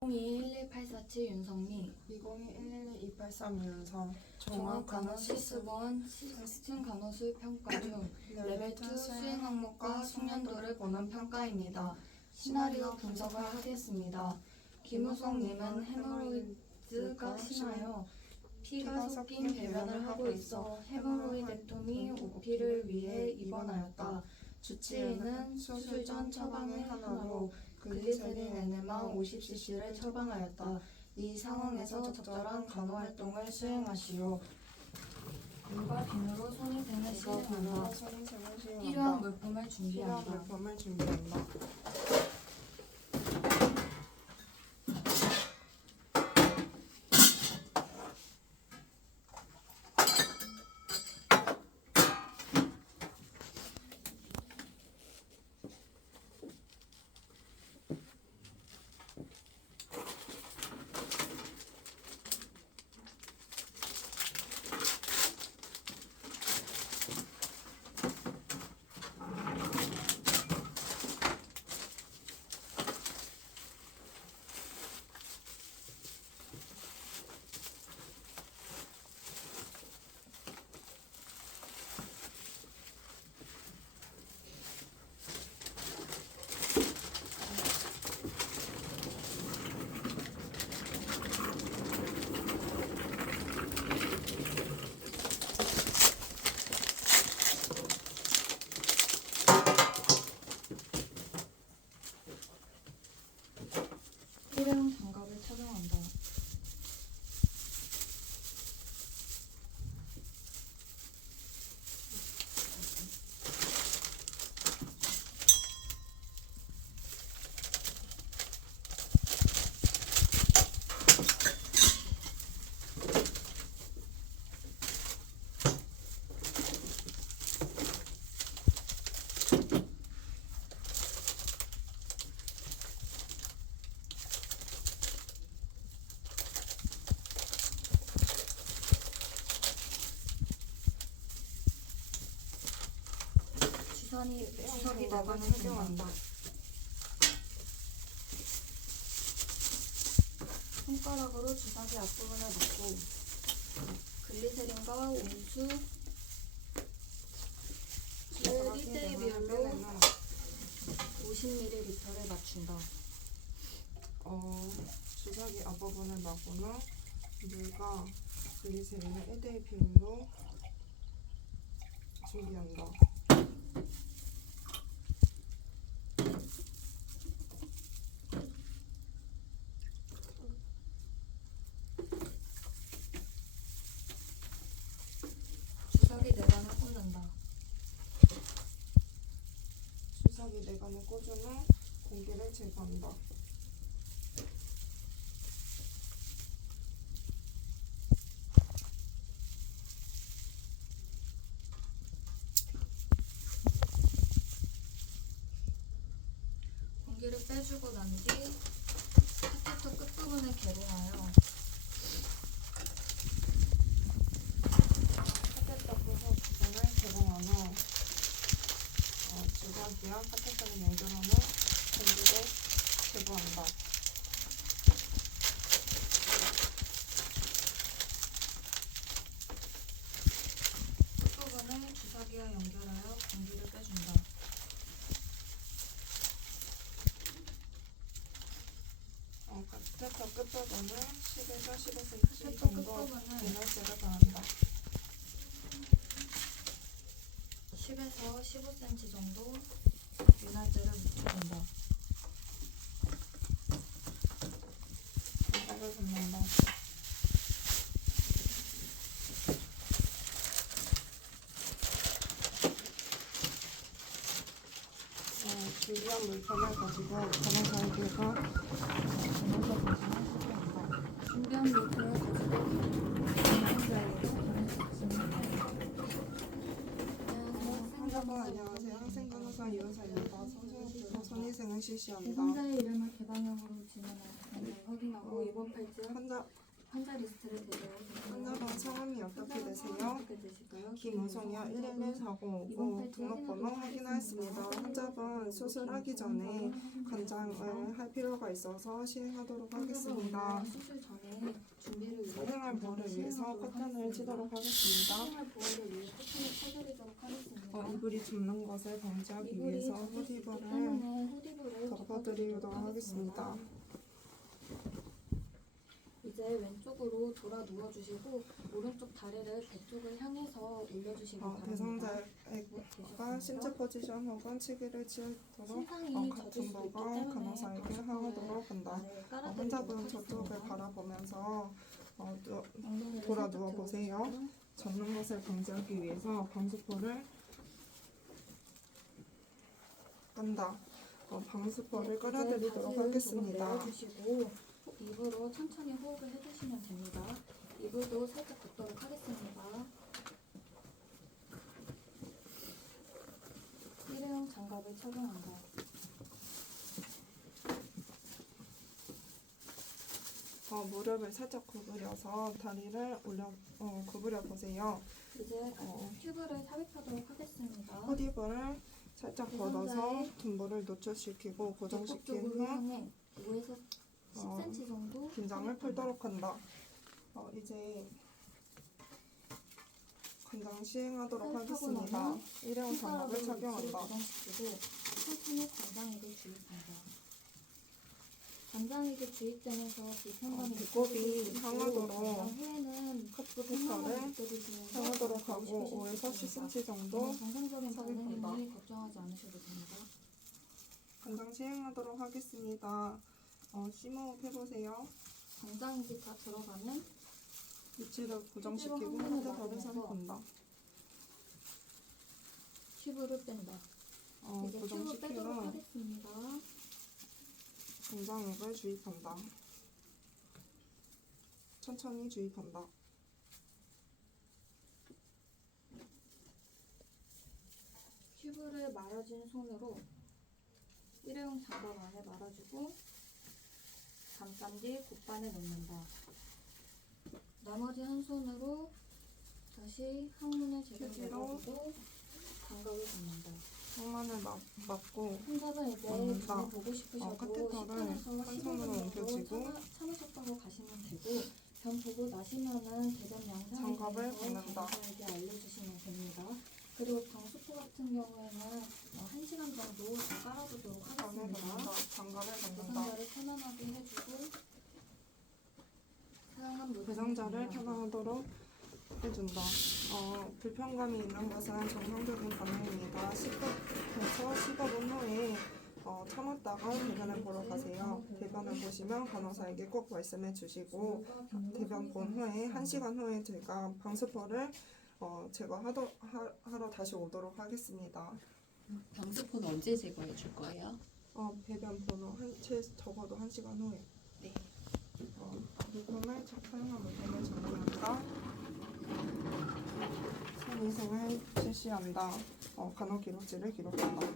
02-11847 윤성미 2021-283 윤성 종합간호 실습원 시스템 간호술 평가 중 레벨 2 수행 항목과 숙련도를 보는 평가입니다. 시나리오 분석을 하겠습니다. 김우성님은 헤모로이드가 심하여 피가 섞인 배변을 하고 있어 헤모로이덱토미 OP를 위해 입원하였다. 주치의는 수술 전 처방의 하나로 글리세린 에네마 50cc를 처방하였다. 이 상황에서 적절한 간호 활동을 수행하시오. 물과 비누로 손이 됨을 시행한다. 필요한 물품을 필요한 준비한다. 물품을 준비한다. 필요한 장갑을 착용한다. 지선이 주석이 나가는 순간 착용한다. 손가락으로 주사기 앞부분을 막고 글리세린과 온수 를 1대1 비율로 50ml를 맞춘다. 어, 주사기 앞부분을 후 물과 글리세린을 1대1 비율로 준비한다. 주사기 내관을 꽂는다. 주사기 내관을 후 공기를 제거한다. 공기를 빼주고 난 뒤 카테터 끝부분을 개봉하여 카테터 부서 부분을 제공한 후 카테터를 연결한 후 공기를 제거한다. 끝부분을 주사기와 연결하여 공기를 빼준다. 어, 카테터 끝부분을 10에서 15cm 카테터 정도 끝부분을 이너스를 더한다. 10에서 15cm 정도 윤활제를 묻혀준다. 바닥을 붓는다. 어, 준비한 물품을 가지고 간호사에게가 준비한 물품을 가지고 환자분 안녕하세요. 항생간호사 이호사입니다. 선생님께서 손위생을 실시합니다. 대상자의 이름을 개방형으로 질문하여 확인하고 이번 팔찌와 환자 환자 리스트를 드려요. 환자분 성함이 어떻게 되세요? 김우성이요. 1114059 등록번호 확인하였습니다. 환자분 수술하기 전에 간장을 할 필요가 있어서 시행하도록 하겠습니다. 수술 전에 준비를 사생활 보호를 위해서 커튼을 치도록 하겠습니다. 사생활 보호를 위해 커튼을 쳐드리도록 하겠습니다. 어, 이불이 줍는 것을 방지하기 이불이 위해서 젖을 수 있기 후디브를 때문에 후디브를 덮어드리도록 하겠습니다. 이제 왼쪽으로 돌아 누워주시고 오른쪽 다리를 배 쪽을 향해서 올려주시기 어, 바랍니다. 대상자가 신체 포지션 혹은 치기를 취하도록 어, 젖을 같은 있기 보가 때문에 간호사에게 방수포를 하도록 한다. 아래에 어, 깔아드리도록 환자분 저쪽을 하겠습니다. 바라보면서 어, 돌아 살짝 누워 보세요. 젖는 것을 방지하기 위해서 방수포를 깐다. 어, 방수포를 끌어들이도록 바지를 하겠습니다. 내려주시고 입으로 천천히 호흡을 해주시면 됩니다. 입을도 살짝 걷도록 하겠습니다. 일회용 장갑을 착용한다. 어, 무릎을 살짝 구부려서 다리를 올려 어, 구부려 보세요. 이제 어. 튜브를 삽입하도록 하겠습니다. 허리볼을 살짝 걷어서 대상자의 둔부를 노출시키고 고정시킨 후 향해 5에서 어, 10cm 정도 긴장을. 풀도록 한다. 어, 이제 관장 시행하도록 하겠습니다. 일회용 장갑을 착용한다. 고정시키고 천천히 관장에게 주입한다. 관장에게 주입되면서 불편감이 어, 배꼽이 패턴을 느껴지시면서 향하도록 더 하고 쉬실 5에서 수 있습니다. 10cm 정도 정상적인 삽입한다. 반응이니 걱정하지 않으셔도 됩니다. 관장 시행하도록 하겠습니다. 어, 심호흡 해보세요. 관장이 다 들어가면 위치를 고정시키고 한 번에 카테터를 맞으면서 삽입한다. 튜브를 뺀다. 어, 이제 튜브 빼도록 고정시키고 하겠습니다. 관장액을 주입한다. 천천히 주입한다. 튜브를 말아준 손으로 일회용 장갑 안에 말아주고 잠깐 뒤 곱반에 넣는다. 나머지 한 손으로 다시 항문을 제대로 잡는다. 상만을 막, 막고 환자분 이제 넣는다. 눈을 보고 싶으셔도 어, 카테터를 한 손으로 15분 정도 옮겨쥐고 참아, 참으셨다고 가시면 되고 병 보고 나시면은 대전 양상에 대해서 알려주시면 됩니다. 그리고 병수포 같은 경우에는 어, 1시간 정도 더 깔아두도록 하겠습니다. 장갑을 벗는다. 대상자를 편안하게 해주고 사용한 정리하고. 편안하도록 해준다. 어, 불편감이 있는 것은 정상적인 반응입니다. 10분에서 15분 후에 어, 참았다가 대변을 보러 가세요. 대변을 보시면 간호사에게 꼭 말씀해 주시고 대변 본 후에 1시간 후에 제가 방수포를 어, 제거하도, 하, 하러 다시 오도록 하겠습니다. 방수포는 언제 제거해 줄 거예요? 어, 배변 번호 한, 최 적어도 1시간 후에 네. 어, 물품을 사용한 물품을 정리한다. 손위생을 실시한다. 어, 간호 기록지를 기록한다.